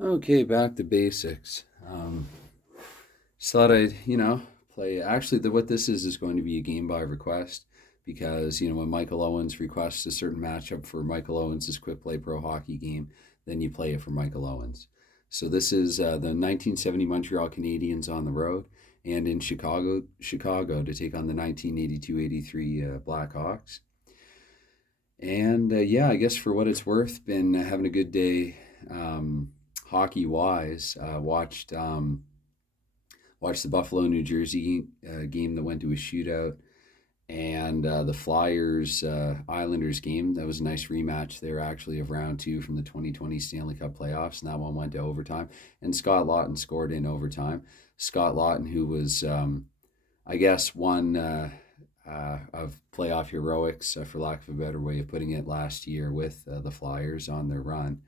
Okay, back to basics. Just thought I'd, play. Actually, what this is going to be a game by request because, when Michael Owens requests a certain matchup for Michael Owens' Quick Play Pro Hockey game, then you play it for Michael Owens. So this is the 1970 Montreal Canadiens on the road and in Chicago to take on the 1982-83 Blackhawks. And yeah, I guess for what it's worth, been having a good day hockey wise. Watched the Buffalo New Jersey game that went to a shootout, and the Flyers Islanders game. That was a nice rematch there actually of round two from the 2020 Stanley Cup playoffs, and that one went to overtime. And Scott Laughton scored in overtime. Scott Laughton, who was I guess one of playoff heroics, for lack of a better way of putting it, last year with the Flyers on their run.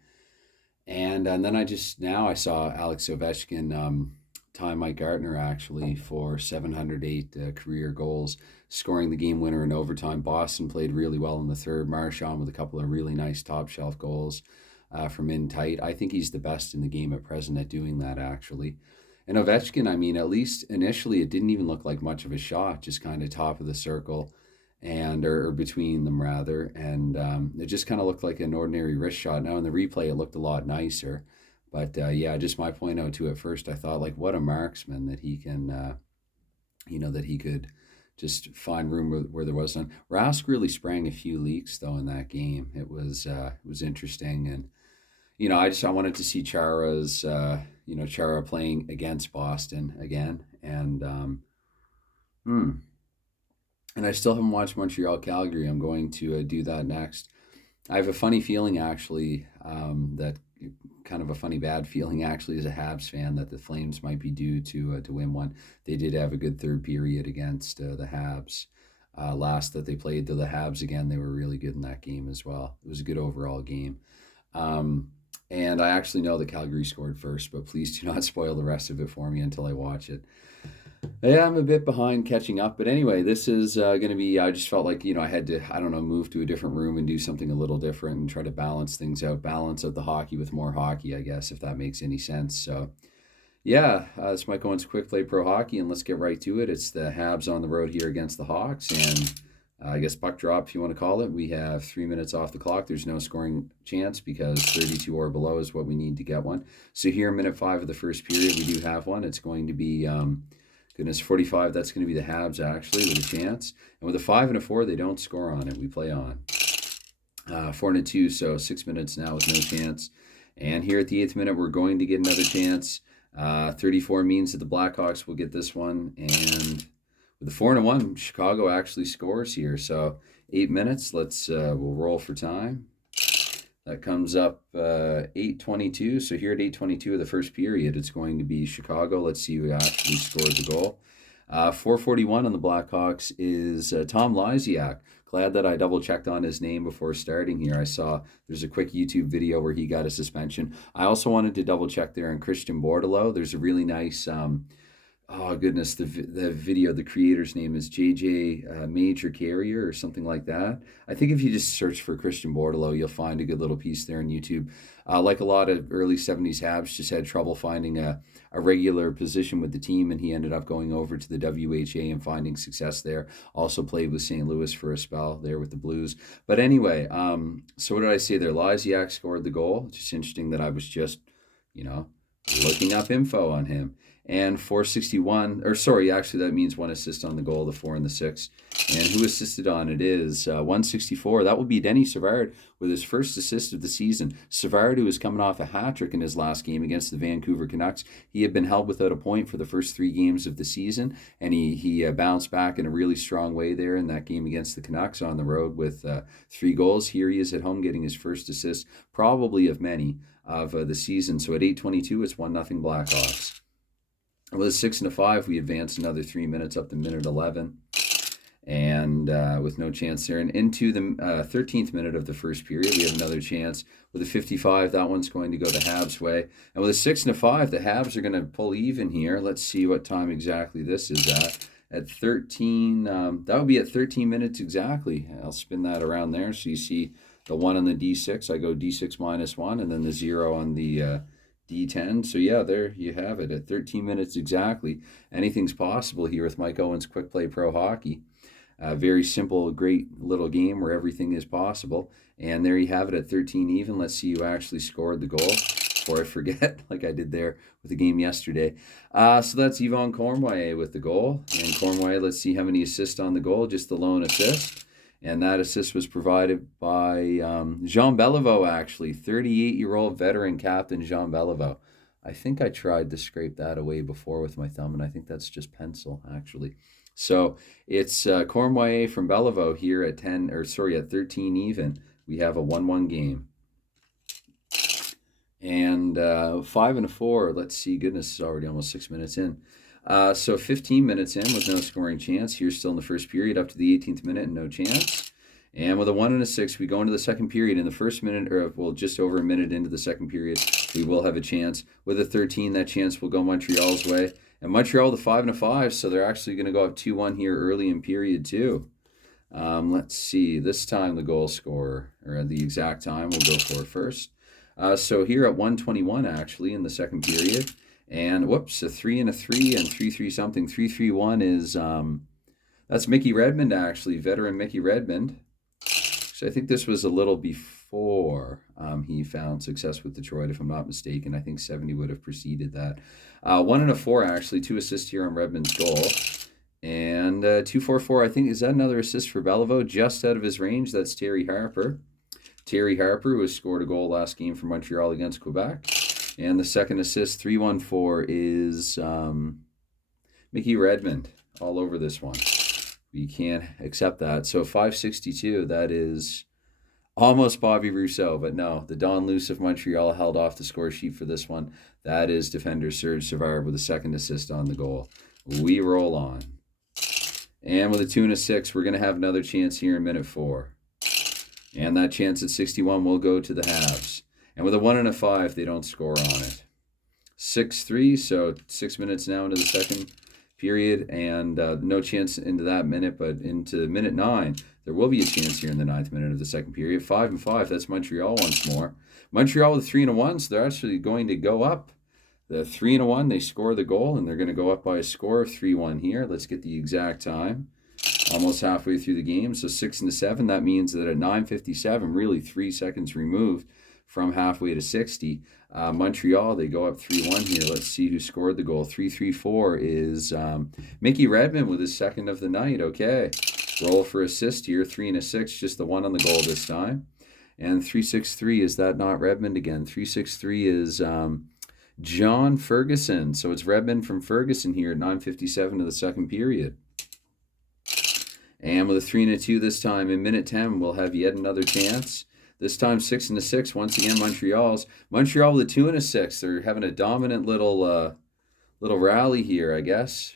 And then I saw Alex Ovechkin tie Mike Gartner actually for 708 career goals, scoring the game winner in overtime. Boston played really well in the third. Marchand with a couple of really nice top shelf goals from in tight. I think he's the best in the game at present at doing that actually. And Ovechkin, I mean, at least initially, it didn't even look like much of a shot, just kind of top of the circle or between them rather. And it just kind of looked like an ordinary wrist shot. Now in the replay, it looked a lot nicer. But yeah, just my point out to at first, I thought, like, what a marksman that he can, that he could just find room where there was none. Rask really sprang a few leaks though in that game. It was interesting, and I wanted to see Chara playing against Boston again, hmm, and I still haven't watched Montreal Calgary. I'm going to do that next. I have a funny feeling actually, that kind of a funny bad feeling actually as a Habs fan that the Flames might be due to win one. They did have a good third period against the Habs. Last that they played, though, the Habs again, they were really good in that game as well. It was a good overall game. Um, and I actually know that Calgary scored first, but please do not spoil the rest of it for me until I watch it. Yeah, I'm a bit behind catching up, but anyway, this is going to be. I just felt like I had to, I don't know, move to a different room and do something a little different and try to balance things out, balance out the hockey with more hockey, I guess, if that makes any sense. So yeah, it's Mike Owens Quick Play Pro Hockey, and let's get right to it. It's the Habs on the road here against the Hawks, and I guess puck drop, if you want to call it. We have 3 minutes off the clock. There's no scoring chance because 32 or below is what we need to get one. So here, minute five of the first period, we do have one. It's going to be goodness, 45. That's going to be the Habs actually with a chance. And with a 5 and a 4, they don't score on it. We play on 4 and 2. So 6 minutes now with no chance. And here at the eighth minute, we're going to get another chance. 34 means that the Blackhawks will get this one. And with the 4 and 1, Chicago actually scores here. So 8 minutes. We'll roll for time. That comes up 8:22. So here at 8:22 of the first period, it's going to be Chicago. Let's see who actually scored the goal. 441 on the Blackhawks is Tom Lysiak. Glad that I double checked on his name before starting here. I saw there's a quick YouTube video where he got a suspension. I also wanted to double check there on Christian Bordelot. There's a really nice oh goodness, the video, the creator's name is JJ Major Carrier or something like that. I think if you just search for Christian Bordelot, you'll find a good little piece there on YouTube. Like a lot of early 70s Habs, just had trouble finding a regular position with the team, and he ended up going over to the WHA and finding success there. Also played with St. Louis for a spell there with the Blues. But anyway, so what did I say there? Lysiak scored the goal. Just interesting that I was just, you know, looking up info on him. And 461, or sorry, actually that means one assist on the goal, the 4 and the 6. And who assisted on it is 164. That would be Denny Savard with his first assist of the season. Savard, who was coming off a hat trick in his last game against the Vancouver Canucks. He had been held without a point for the first 3 games of the season, and he bounced back in a really strong way there in that game against the Canucks on the road with 3 goals. Here he is at home getting his first assist, probably of many, of the season. So at 8:22, it's 1-0 Blackhawks. With a 6 and a 5, we advance another 3 minutes up to minute 11, and with no chance there. And into the 13th minute of the first period, we have another chance with a 55. That one's going to go the Habs' way. And with a 6 and a 5, the Habs are going to pull even here. Let's see what time exactly this is at. At 13, that would be at 13 minutes exactly. I'll spin that around there so you see the 1 on the D6. I go D6 -1, and then the 0 on the D10. So yeah, there you have it. At 13 minutes exactly, anything's possible here with Mike Owens Quick Play Pro Hockey. Very simple, great little game where everything is possible. And there you have it at 13 even. Let's see who actually scored the goal before I forget, like I did there with the game yesterday. So that's Yvon Cornway with the goal. And Cornway, let's see how many assists on the goal, just the lone assist. And that assist was provided by Jean Beliveau, actually, 38-year-old veteran captain Jean Beliveau. I think I tried to scrape that away before with my thumb, and I think that's just pencil, actually. So it's Cornway from Beliveau here at 13 even. We have a 1-1 game. And 5 and 4. Let's see. Goodness, it's already almost 6 minutes in. So 15 minutes in with no scoring chance. Here still in the first period up to the 18th minute and no chance. And with a 1 and a 6, we go into the second period. In the first minute, or well, just over a minute into the second period, we will have a chance. With a 13, that chance will go Montreal's way. And Montreal with a 5 and a 5, so they're actually going to go up 2-1 here early in period 2. Let's see. This time the goal scorer, or the exact time, we'll go for first. So here at 1:21 actually in the second period. And whoops, a 3 and a 3 and 3-3 something. 3-3-1 is that's Mickey Redmond, actually, veteran Mickey Redmond. So I think this was a little before he found success with Detroit, if I'm not mistaken. I think 70 would have preceded that. 1 and a 4 actually, 2 assists here on Redmond's goal. And 2-4-4, I think, is that another assist for Beliveau just out of his range? That's Terry Harper. Terry Harper, who has scored a goal last game for Montreal against Quebec. And the second assist, 3-1-4, is Mickey Redmond all over this one. We can't accept that. So 562, that is almost Bobby Rousseau, but no, the Don Luce of Montreal held off the score sheet for this one. That is defender Serge Savard with a second assist on the goal. We roll on. And with a 2 and a 6, we're going to have another chance here in minute 4. And that chance at 61 will go to the Habs. And with a 1 and a 5, they don't score on it. 6-3, so 6 minutes now into the second period, and no chance into that minute, but into minute 9, there will be a chance here in the 9th minute of the second period. 5 and 5, that's Montreal once more. Montreal with 3 and a 1, so they're actually going to go up. The 3 and a 1, they score the goal, and they're going to go up by a score of 3-1 here. Let's get the exact time. Almost halfway through the game, so 6 and a 7. That means that at 9:57, really 3 seconds removed from halfway to 60, Montreal, they go up 3-1 here. Let's see who scored the goal. 3-3-4 is Mickey Redmond with his second of the night. Okay, roll for assist here. 3 and a 6, just the one on the goal this time. And 3-6-3, is that not Redmond again? 3-6-3 is John Ferguson. So it's Redmond from Ferguson here at 9:57 of the second period. And with a 3 and a 2 this time in minute 10, we'll have yet another chance. This time 6 and a 6. Once again, Montreal with a 2 and a 6. They're having a dominant little rally here, I guess,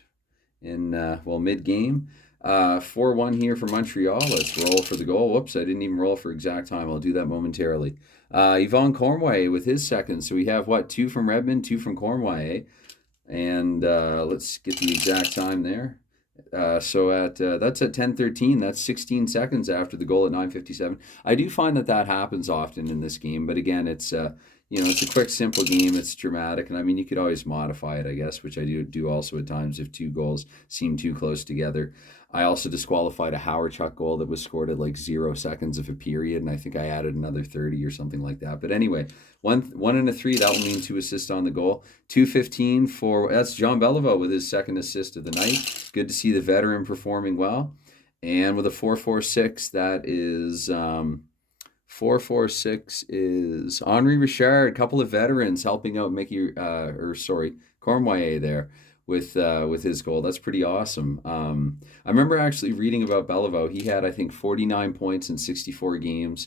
in mid-game. 4-1 here for Montreal. Let's roll for the goal. Whoops, I didn't even roll for exact time. I'll do that momentarily. Yvon Cornway with his second. So we have, 2 from Redmond, 2 from Cornway. And let's get the exact time there. So that's at 10:13. That's 16 seconds after the goal at 9:57. I do find that happens often in this game, but again, it's it's a quick, simple game. It's dramatic, and I mean, you could always modify it, I guess, which I do also at times if 2 goals seem too close together. I also disqualified a Howard Chuck goal that was scored at 0 seconds of a period, and I think I added another 30 or something like that. But anyway, 1 and a 3, that will mean 2 assists on the goal. 2:15 that's Jean Beliveau with his second assist of the night. Good to see the veteran performing well. And with a 4-4-6, that is 4-4-6 is Henri Richard. A couple of veterans helping out Cornway there with his goal. That's pretty awesome. I remember actually reading about Beliveau. He had, I think, 49 points in 64 games.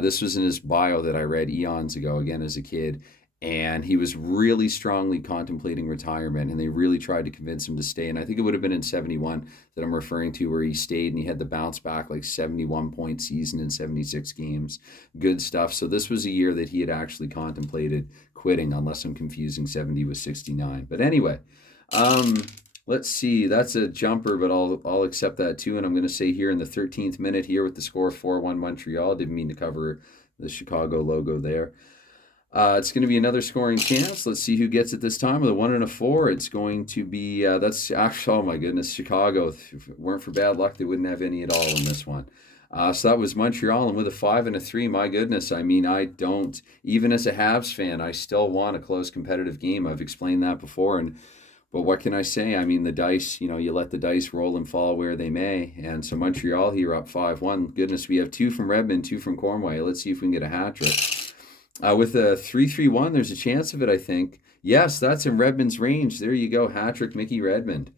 This was in his bio that I read eons ago, again, as a kid. And he was really strongly contemplating retirement, and they really tried to convince him to stay. And I think it would have been in 71 that I'm referring to, where he stayed and he had the bounce back 71-point season in 76 games. Good stuff. So this was a year that he had actually contemplated quitting, unless I'm confusing 70 with 69. But anyway, let's see. That's a jumper, but I'll accept that too. And I'm going to say here in the 13th minute here with the score 4-1 Montreal. Didn't mean to cover the Chicago logo there. It's going to be another scoring chance. Let's see who gets it this time. With a 1 and a 4, it's going to be, that's actually, oh my goodness, Chicago. If it weren't for bad luck, they wouldn't have any at all in this one. So that was Montreal, and with a 5 and a 3, my goodness, I mean, I don't, even as a Habs fan, I still want a close competitive game. I've explained that before, but what can I say? I mean, the dice, you let the dice roll and fall where they may. And so Montreal here up 5-1. Goodness, we have 2 from Redmond, 2 from Cornway. Let's see if we can get a hat trick. With a 3-3-1, there's a chance of it, I think. Yes, that's in Redmond's range. There you go, hat trick, Mickey Redmond.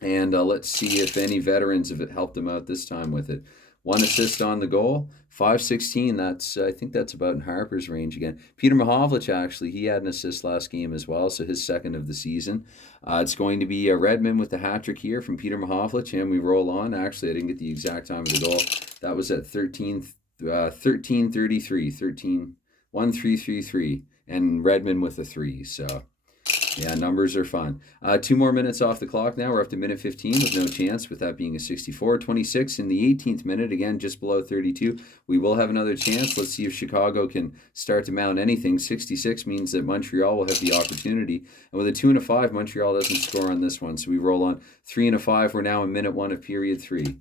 And let's see if any veterans have helped him out this time with it. 1 assist on the goal, 5-16. I think that's about in Harper's range again. Peter Mahovlich, actually, he had an assist last game as well, so his second of the season. It's going to be Redmond with the hat trick here from Peter Mahovlich, and we roll on. Actually, I didn't get the exact time of the goal. That was at 13:33, 13:1-3-3-3, and Redmond with a 3. So yeah, numbers are fun. 2 more minutes off the clock now. We're up to minute 15 with no chance, with that being a 64-26 in the 18th minute, again just below 32. We will have another chance. Let's see if Chicago can start to mount anything. 66 means that Montreal will have the opportunity. And with a 2 and a 5, Montreal doesn't score on this one. So we roll on 3 and a 5. We're now in minute 1 of period 3.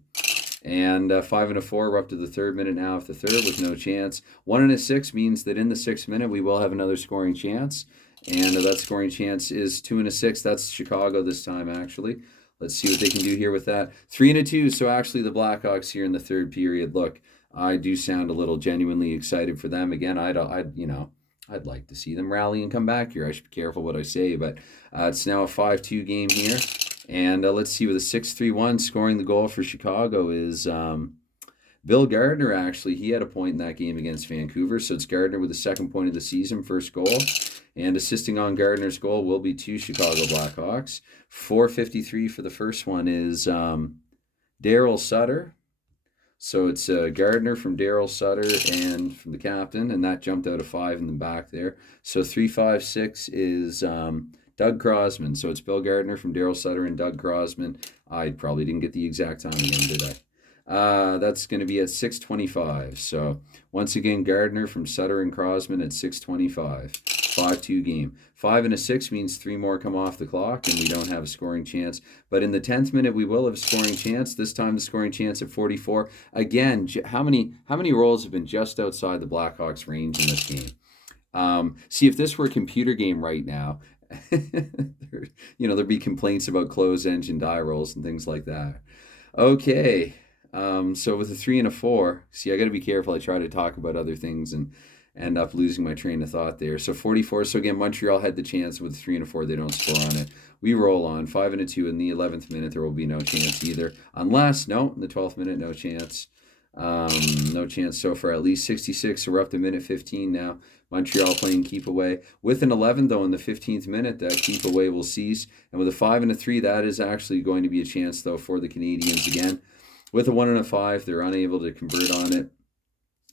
And 5 and a 4, we're up to the 3rd minute now of the 3rd with no chance. 1 and a 6 means that in the 6th minute we will have another scoring chance. And that scoring chance is 2 and a 6. That's Chicago this time, actually. Let's see what they can do here with that. 3 and a 2. So actually the Blackhawks here in the 3rd period. Look, I do sound a little genuinely excited for them. Again, I'd like to see them rally and come back here. I should be careful what I say, but it's now a 5-2 game here. And let's see, with a 6-3-1, scoring the goal for Chicago is Bill Gardner, actually. He had a point in that game against Vancouver. So it's Gardner with the 2nd point of the season, first goal. And assisting on Gardner's goal will be 2 Chicago Blackhawks. 4:53 for the first one is Daryl Sutter. So it's Gardner from Daryl Sutter and from the captain, and that jumped out of 5 in the back there. So 3-5-6 is Doug Crosman. So it's Bill Gardner from Daryl Sutter and Doug Crosman. I probably didn't get the exact time again, did I? That's going to be at 6:25. So once again, Gardner from Sutter and Crosman at 6:25. 5-2 game. 5 and a 6 means 3 more come off the clock, and we don't have a scoring chance. But in the 10th minute, we will have a scoring chance. This time, the scoring chance at 44. Again, how many rolls have been just outside the Blackhawks' range in this game? See, if this were a computer game right now, there'd be complaints about closed engine die rolls and things like that. Okay. So with a 3 and a 4, see, I got to be careful. I try to talk about other things and end up losing my train of thought there. So 44. So again, Montreal had the chance. With a 3 and a 4, they don't score on it. We roll on 5 and a 2. In the 11th minute, there will be no chance either, unless in the 12th minute, no chance. No chance so far. At least 66. So we're up to minute 15 now. Montreal playing keep away. With an 11, though, in the 15th minute, that keep away will cease. And with a 5 and a 3, that is actually going to be a chance, though, for the Canadians again. With a 1 and a 5, they're unable to convert on it.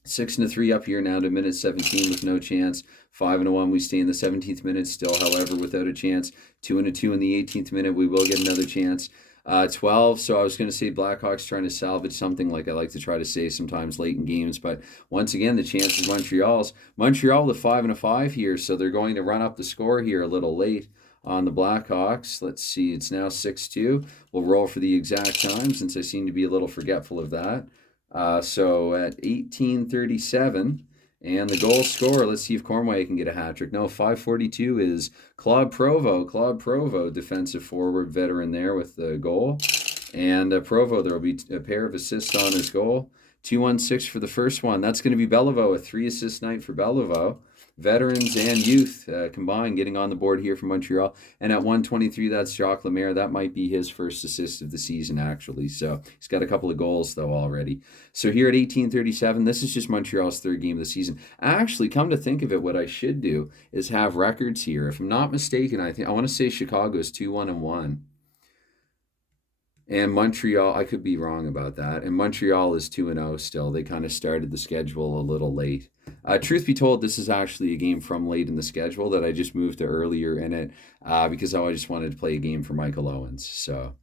6 and a 3 up here now to minute 17 with no chance. 5 and a 1, we stay in the 17th minute still, however, without a chance. 2 and a 2 in the 18th minute, we will get another chance. 12, so I was going to say Blackhawks trying to salvage something, like I like to try to say sometimes late in games, but once again, the chance is Montreal's. Montreal with 5 and a 5 here, so they're going to run up the score here a little late on the Blackhawks. Let's see, it's now 6-2. We'll roll for the exact time since I seem to be a little forgetful of that. So at 18:37, and the goal scorer, let's see if Cornway can get a hat trick. No, 5:42 is Claude Provo. Claude Provo, defensive forward veteran there with the goal. And Provo, there will be a pair of assists on his goal. 2-1-6 for the first one. That's going to be Beliveau, a 3-assist night for Beliveau. Veterans and youth combined getting on the board here for Montreal. And at 1:23, that's Jacques Lemaire. That might be his first assist of the season, actually. So he's got a couple of goals, though, already. So here at 18:37, this is just Montreal's 3rd game of the season. Actually, come to think of it, what I should do is have records here. If I'm not mistaken, I want to say Chicago's 2-1-1. And Montreal, I could be wrong about that. And Montreal is 2-0 still. They kind of started the schedule a little late. Truth be told, this is actually a game from late in the schedule that I just moved to earlier in it because I just wanted to play a game for Michael Owens. So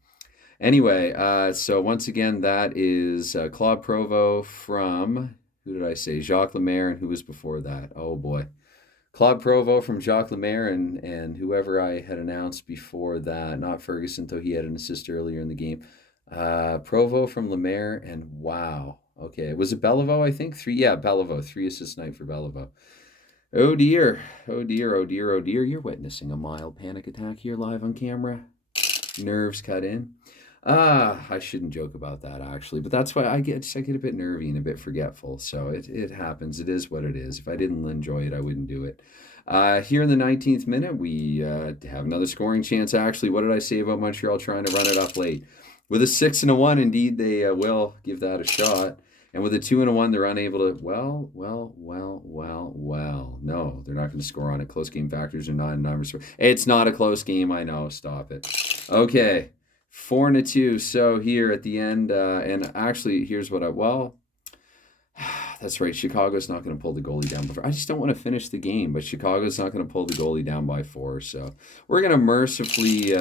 anyway, so once again, that is Claude Provo from, who did I say? Jacques Lemaire, and who was before that? Oh, boy. Claude Provo from Jacques Lemaire and whoever I had announced before that, not Ferguson, though he had an assist earlier in the game. Provo from Lemaire, and wow. Okay, was it Beliveau, I think? Three, yeah, Beliveau. 3 assist night for Beliveau. Oh dear. Oh dear, oh dear, oh dear. You're witnessing a mild panic attack here live on camera. Nerves cut in. I shouldn't joke about that actually, but that's why I get a bit nervy and a bit forgetful. So it happens. It is what it is. If I didn't enjoy it, I wouldn't do it. Here in the 19th minute, we have another scoring chance. Actually, what did I say about Montreal trying to run it up late? With a 6 and a 1, indeed they will give that a shot. And with a 2 and a 1, they're unable to. Well. No, they're not going to score on it. Close game factors are not in numbers. It's not a close game. I know. Stop it. Okay, 4 and a 2. So here at the end, and actually, here's what that's right. Chicago's not going to pull the goalie down before. I just don't want to finish the game, but Chicago's not going to pull the goalie down by 4. So we're going to mercifully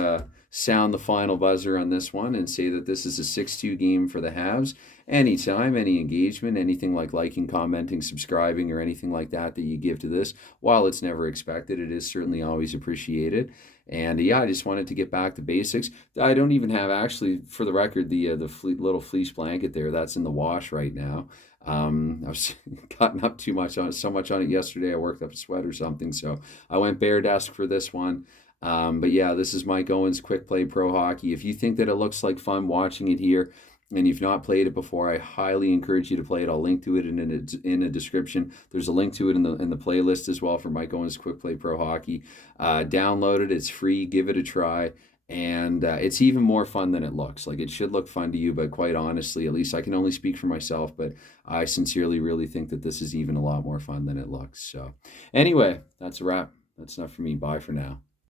sound the final buzzer on this one and say that this is a 6-2 game for the Habs. Anytime, any engagement, anything like liking, commenting, subscribing, or anything like that you give to this, while it's never expected, it is certainly always appreciated. And yeah, I just wanted to get back to basics. I don't even have, actually, for the record, the little fleece blanket there. That's in the wash right now. I was gotten up too much on it, so much on it yesterday. I worked up a sweat or something, so I went bare desk for this one. But yeah, this is Mike Owens, Quick Play Pro Hockey. If you think that it looks like fun watching it here, and you've not played it before, I highly encourage you to play it. I'll link to it in a description. There's a link to it in the playlist as well for Mike Owens Quick Play Pro Hockey. Download it. It's free. Give it a try. And it's even more fun than it looks. Like, it should look fun to you, but quite honestly, at least I can only speak for myself, but I sincerely really think that this is even a lot more fun than it looks. So anyway, that's a wrap. That's enough for me. Bye for now.